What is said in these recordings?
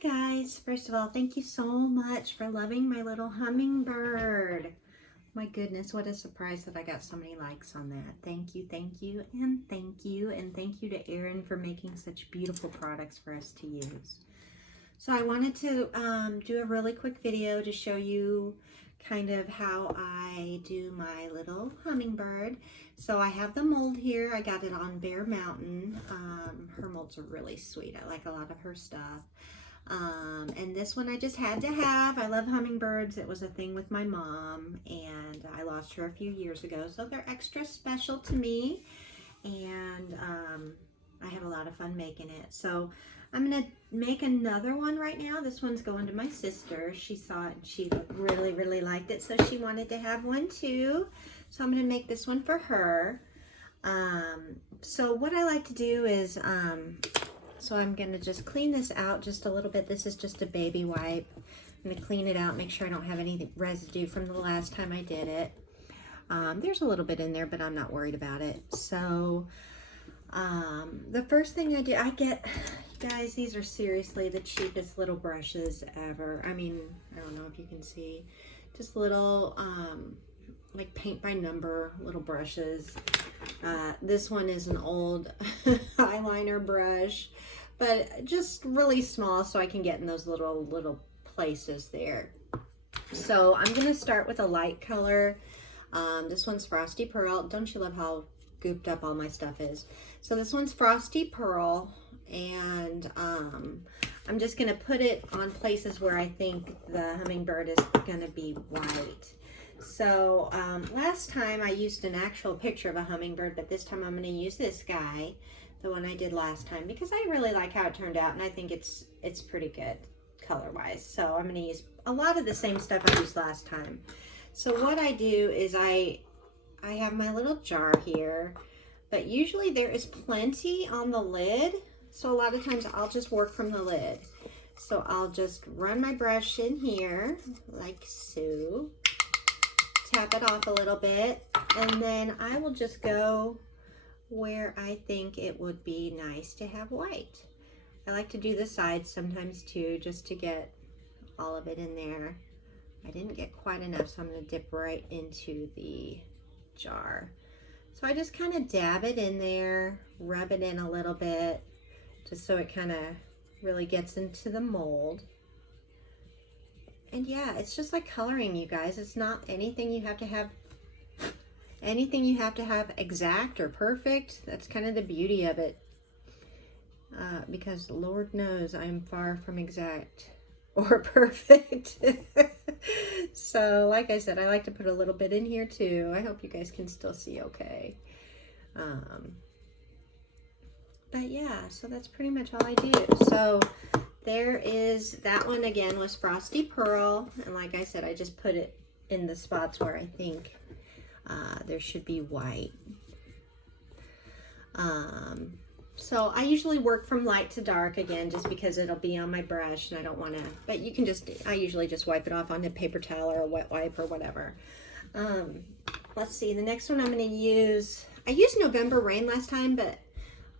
guys, first of all, thank you so much for loving my little hummingbird. My goodness, what a surprise that I got so many likes on that. Thank you, and thank you, and thank you to Erin for making such beautiful products for us to use. So I wanted to do a really quick video to show you kind of how I do my little hummingbird. So I have the mold here. I got it on Bear Mountain. Her molds are really sweet. I like a lot of her stuff. And this one I just had to have. I love hummingbirds. It was a thing with my mom, and I lost her a few years ago, so they're extra special to me, and I have a lot of fun making it. So I'm gonna make another one right now. This one's going to my sister. She saw it and she really liked it, so she wanted to have one too. So I'm gonna make this one for her. So what I like to do is so I'm going to just clean this out just a little bit. This is just a baby wipe. I'm going to clean it out, make sure I don't have any residue from the last time I did it. There's a little bit in there, but I'm not worried about it. So the first thing I do, guys, these are seriously the cheapest little brushes ever. I mean, I don't know if you can see, just little like paint by number little brushes. This one is an old eyeliner brush, but just really small so I can get in those little places there. So I'm going to start with a light color. This one's Frosty Pearl. Don't you love how gooped up all my stuff is? So this one's Frosty Pearl, and I'm just going to put it on places where I think the hummingbird is going to be white. So last time I used an actual picture of a hummingbird, but this time I'm going to use this guy, the one I did last time, because I really like how it turned out, and I think it's pretty good color-wise. So I'm going to use a lot of the same stuff I used last time. So what I do is I have my little jar here, but usually there is plenty on the lid, so a lot of times I'll just work from the lid. So I'll just run my brush in here like so. Tap it off a little bit, and then I will just go where I think it would be nice to have white. I like to do the sides sometimes too, just to get all of it in there. I didn't get quite enough, so I'm going to dip right into the jar. So I just kind of dab it in there, rub it in a little bit, just so it kind of really gets into the mold. And yeah, it's just like coloring, you guys. It's not anything you have to have exact or perfect. That's kind of the beauty of it. Because Lord knows I'm far from exact or perfect. So like I said, I like to put a little bit in here too. I hope you guys can still see okay. But yeah, so that's pretty much all I do. So there is, that one again was Frosty Pearl, and like I said, I just put it in the spots where I think there should be white. So I usually work from light to dark again, just because it'll be on my brush and I don't want to, but you can just, I usually just wipe it off on a paper towel or a wet wipe or whatever. Let's see, the next one I'm going to use, I used November Rain last time, but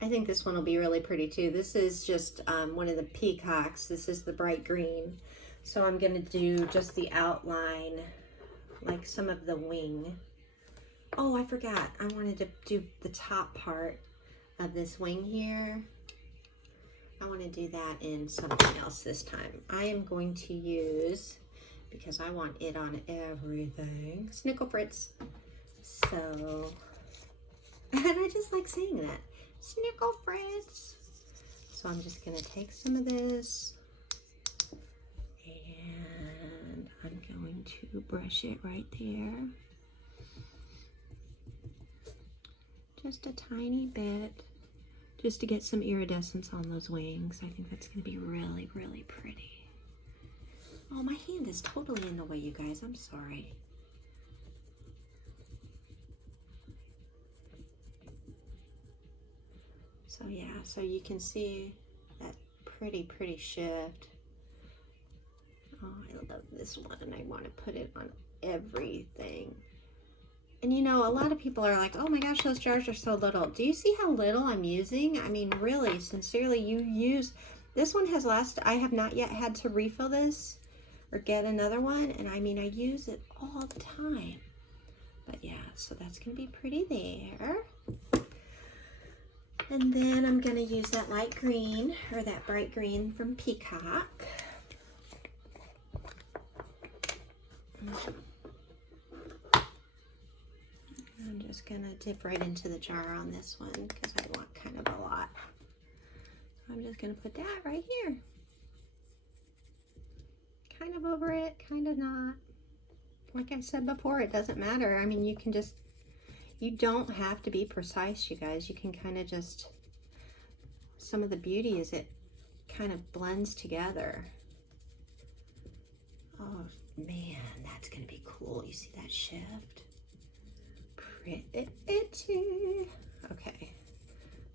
I think this one will be really pretty too. This is just one of the peacocks. This is the bright green. So I'm going to do just the outline, like some of the wing. Oh, I forgot. I wanted to do the top part of this wing here. I want to do that in something else this time. I am going to use, because I want it on everything, Snickle Fritz. So, and I just like saying that. Snickle Fritz. So I'm just going to take some of this, and I'm going to brush it right there. Just a tiny bit, just to get some iridescence on those wings. I think that's going to be really pretty. Oh, my hand is totally in the way, you guys. I'm sorry. So yeah, so you can see that pretty shift. Oh, I love this one, and I want to put it on everything. And you know, a lot of people are like, oh my gosh, those jars are so little. Do you see how little I'm using? I mean, really, sincerely, you use, This one has I have not yet had to refill this or get another one. And I mean, I use it all the time. But yeah, so that's going to be pretty there. And then I'm going to use that light green, or that bright green from Peacock. I'm just going to dip right into the jar on this one because I want kind of a lot. So I'm just going to put that right here. Kind of over it, kind of not. Like I said before, it doesn't matter. I mean, you can just, you don't have to be precise, you guys. You can kind of just, some of the beauty is it kind of blends together. Oh man, that's gonna be cool. You see that shift? Pretty. Okay,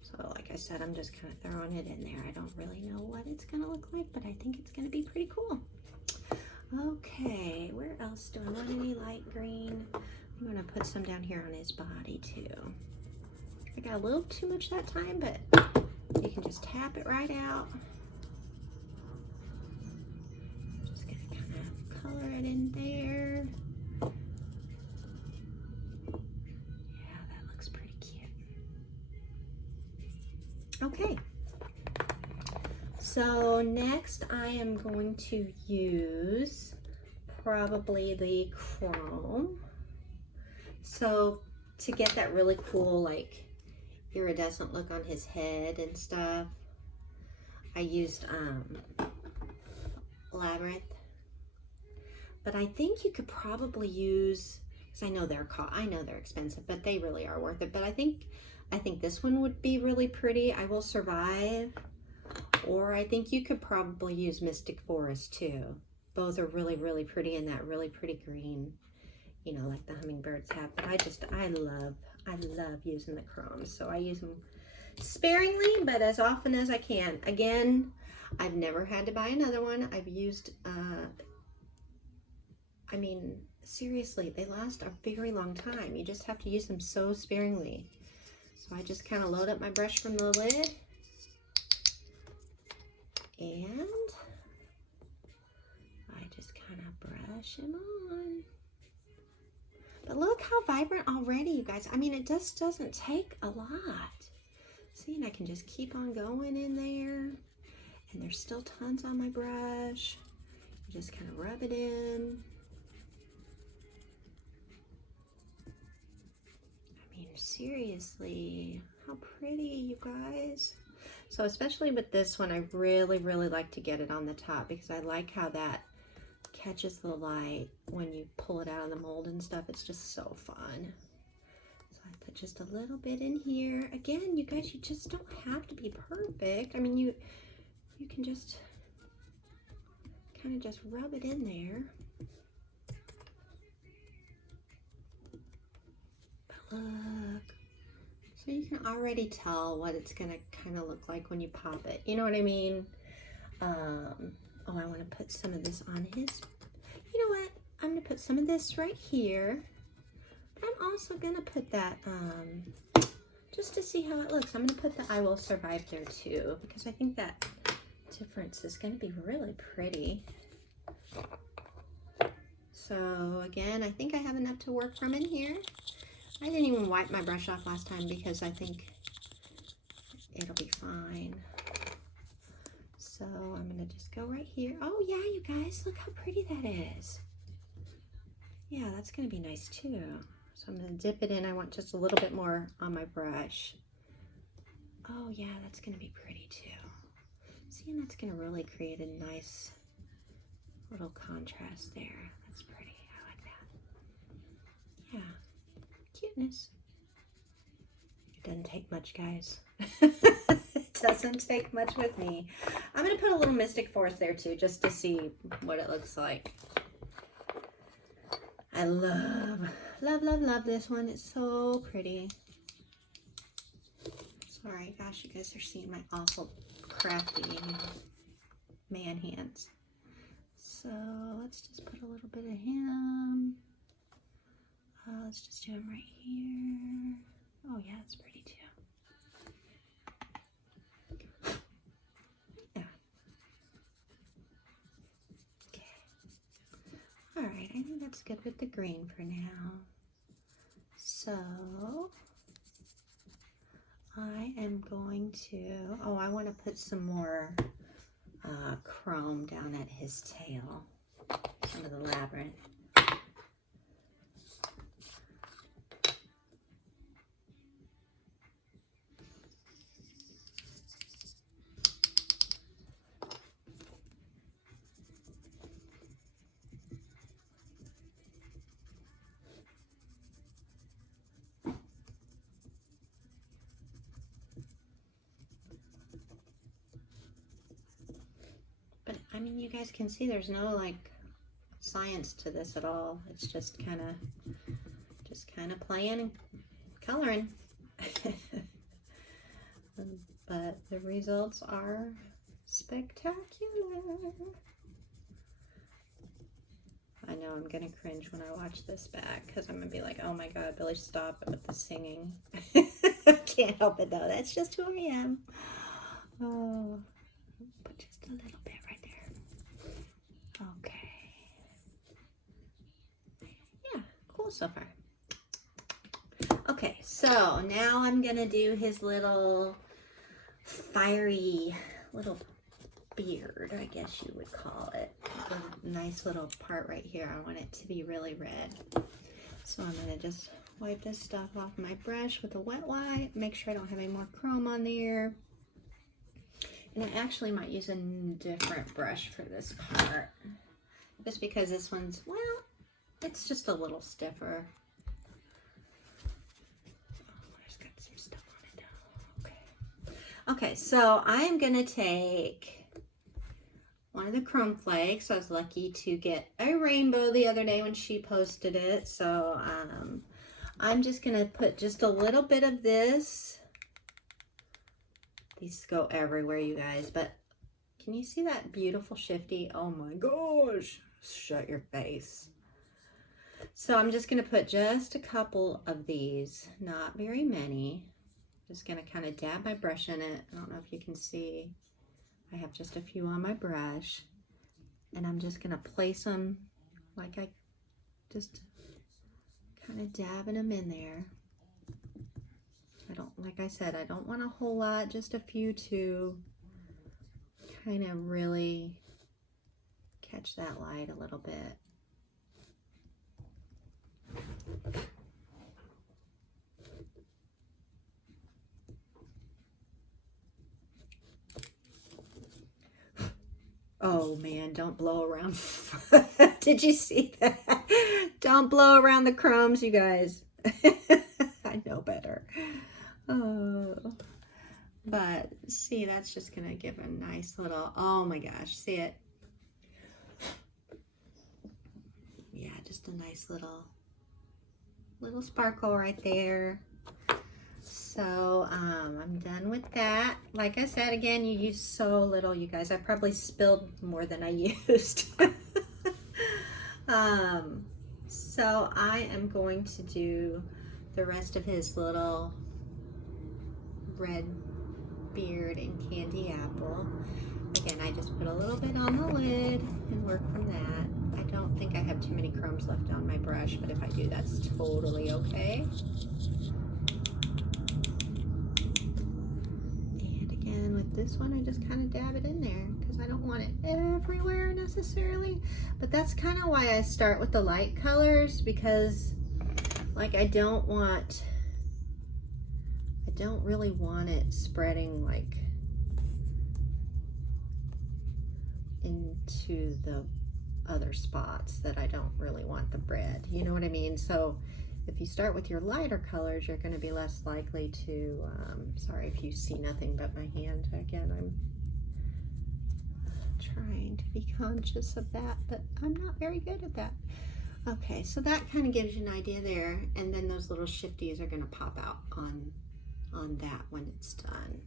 so like I said, I'm just kind of throwing it in there. I don't really know what it's gonna look like, but I think it's gonna be pretty cool. Okay, where else do I want any light green? I'm gonna put some down here on his body too. I got a little too much that time, but you can just tap it right out. Just gonna kind of color it in there. Yeah, that looks pretty cute. Okay. So next I am going to use probably the chrome. So to get that really cool like iridescent look on his head and stuff, I used Labyrinth. But I think you could probably use, because I know they're expensive, but they really are worth it. But I think this one would be really pretty. I Will Survive. Or I think you could probably use Mystic Forest too. Both are really, really pretty in that really pretty green, you know, like the hummingbirds have. But I love using the chromes. So I use them sparingly, but as often as I can. Again, I've never had to buy another one. I've used, I mean, seriously, they last a very long time. You just have to use them so sparingly. So I just kind of load up my brush from the lid. And I just kind of brush him on. But look how vibrant already, you guys. I mean, it just doesn't take a lot. See, and I can just keep on going in there. And there's still tons on my brush. You just kind of rub it in. I mean, seriously, how pretty, you guys. So especially with this one, I really, really like to get it on the top because I like how that catches the light when you pull it out of the mold and stuff. It's just so fun. So I put just a little bit in here. Again, you guys, you just don't have to be perfect. I mean, you can just kind of just rub it in there. But look. So you can already tell what it's gonna kind of look like when you pop it. You know what I mean? Oh, I want to put some of this on his. You know what? I'm gonna put some of this right here. But I'm also gonna put that just to see how it looks. I'm gonna put the I Will Survive there too because I think that difference is gonna be really pretty. So again, I think I have enough to work from in here. I didn't even wipe my brush off last time because I think it'll be fine. So I'm gonna just go right here. Oh yeah, you guys, look how pretty that is. Yeah, that's gonna be nice too. So I'm gonna dip it in. I want just a little bit more on my brush. Oh yeah, that's gonna be pretty too. See, and that's gonna really create a nice little contrast there. That's pretty, I like that. Yeah. Cuteness. It doesn't take much, guys. It doesn't take much with me. I'm going to put a little Mystic Forest there too, just to see what it looks like. I love, love, love, love this one. It's so pretty. Sorry, gosh, you guys are seeing my awful crafty man hands. So let's just put a little bit of him. Let's just do him right here. Oh yeah, it's pretty too. Yeah, Okay, that's good with the green for now. So I am going to, oh, I want to put some more chrome down at his tail, some of the labyrinth. But I mean, you guys can see there's no like science to this at all. It's just kind of playing and coloring. But the results are spectacular. I know I'm gonna cringe when I watch this back because I'm gonna be like, oh my god, Billy, stop with the singing. Can't help it though, that's just who I am. Oh, put just a little bit right there. Okay. Yeah, cool so far. Okay, so now I'm gonna do his little fiery little beard, I guess you would call it. A nice little part right here. I want it to be really red. So I'm gonna just wipe this stuff off my brush with a wet wipe. Make sure I don't have any more chrome on there. And I actually might use a different brush for this part. Just because this one's, well, it's just a little stiffer. Okay, so I am going to take one of the chrome flakes. I was lucky to get a rainbow the other day when she posted it. So I'm just going to put just a little bit of this. These go everywhere, you guys. But can you see that beautiful shifty? Oh my gosh. Shut your face. So I'm just going to put just a couple of these. Not very many. Just going to kind of dab my brush in it. I don't know if you can see. I have just a few on my brush. And I'm just going to place them like I just kind of dabbing them in there. I don't, like I said, I don't want a whole lot, just a few to kind of really catch that light a little bit. Oh man, don't blow around. Did you see that? Don't blow around the crumbs, you guys. I know better. Oh, but see, that's just gonna give a nice little, oh my gosh, see it? Yeah, just a nice little sparkle right there. So I'm done with that. Like I said, again, you use so little, you guys. I probably spilled more than I used. So I am going to do the rest of his little red beard and candy apple. Again, I just put a little bit on the lid and work from that. I don't think I have too many crumbs left on my brush, but if I do, that's totally okay. With this one, I just kind of dab it in there because I don't want it everywhere necessarily, but that's kind of why I start with the light colors, because like I don't really want it spreading like into the other spots that I don't really want the red, you know what I mean? So if you start with your lighter colors, you're going to be less likely to, sorry if you see nothing but my hand. Again, I'm trying to be conscious of that, but I'm not very good at that. Okay, so that kind of gives you an idea there. And then those little shifties are going to pop out on that when it's done.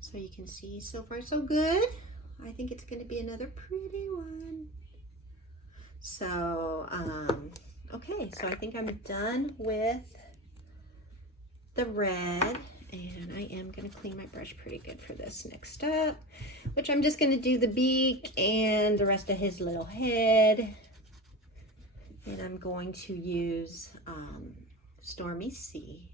So you can see so far so good. I think it's going to be another pretty one. So, okay, so I think I'm done with the red, and I am going to clean my brush pretty good for this next up, which I'm just going to do the beak and the rest of his little head. And I'm going to use Stormy Sea.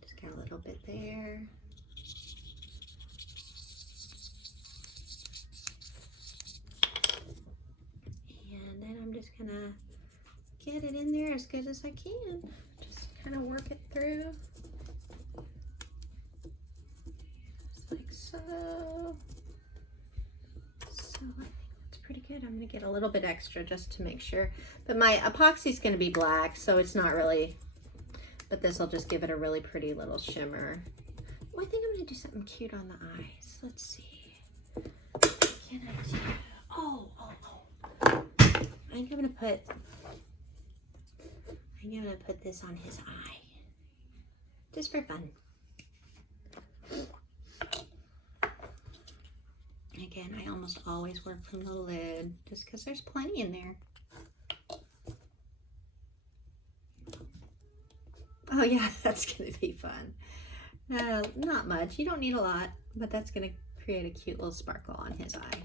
Just got a little bit there. And then I'm just gonna get it in there as good as I can. Just kind of work it through. Just like so. So I think that's pretty good. I'm gonna get a little bit extra just to make sure. But my epoxy is gonna be black, so it's not really, but this will just give it a really pretty little shimmer. Oh, I think I'm gonna do something cute on the eyes. Let's see. What can I do? Oh. I think I'm gonna put this on his eye. Just for fun. Again, I almost always work from the lid just because there's plenty in there. Oh yeah, that's gonna be fun. Not much, you don't need a lot, but that's gonna create a cute little sparkle on his eye.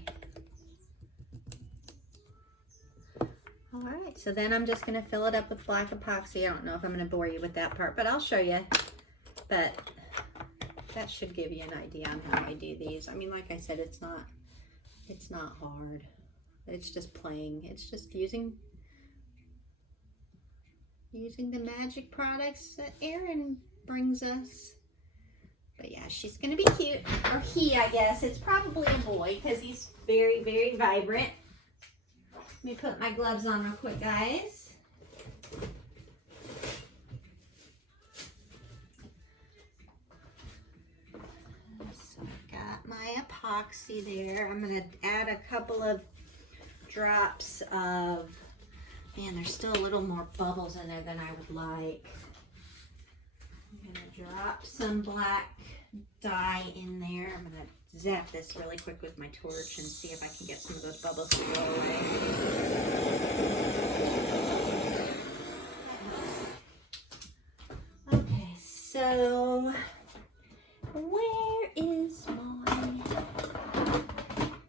All right, so then I'm just gonna fill it up with black epoxy. I don't know if I'm gonna bore you with that part, but I'll show you. But that should give you an idea on how I do these. I mean, like I said, it's not hard. It's just playing. It's just using the magic products that Erin brings us. But yeah, she's gonna be cute. Or he, I guess. It's probably a boy because he's very, very vibrant. Let me put my gloves on real quick, guys. So I've got my epoxy there. I'm going to add a couple of drops of, man, there's still a little more bubbles in there than I would like. I'm going to drop some black dye in there. I'm going to zap this really quick with my torch and see if I can get some of those bubbles to go away. Okay, so where is my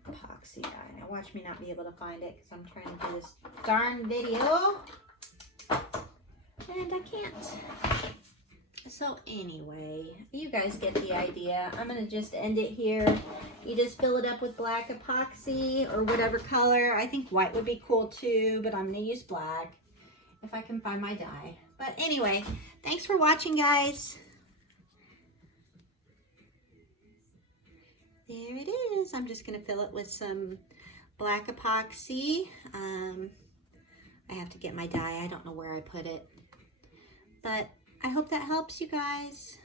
epoxy dye? Now watch me not be able to find it because I'm trying to do this darn video and I can't. So anyway, you guys get the idea. I'm going to just end it here. You just fill it up with black epoxy or whatever color. I think white would be cool too, but I'm going to use black if I can find my dye. But anyway, thanks for watching, guys. There it is. I'm just going to fill it with some black epoxy. I have to get my dye. I don't know where I put it. But I hope that helps you guys.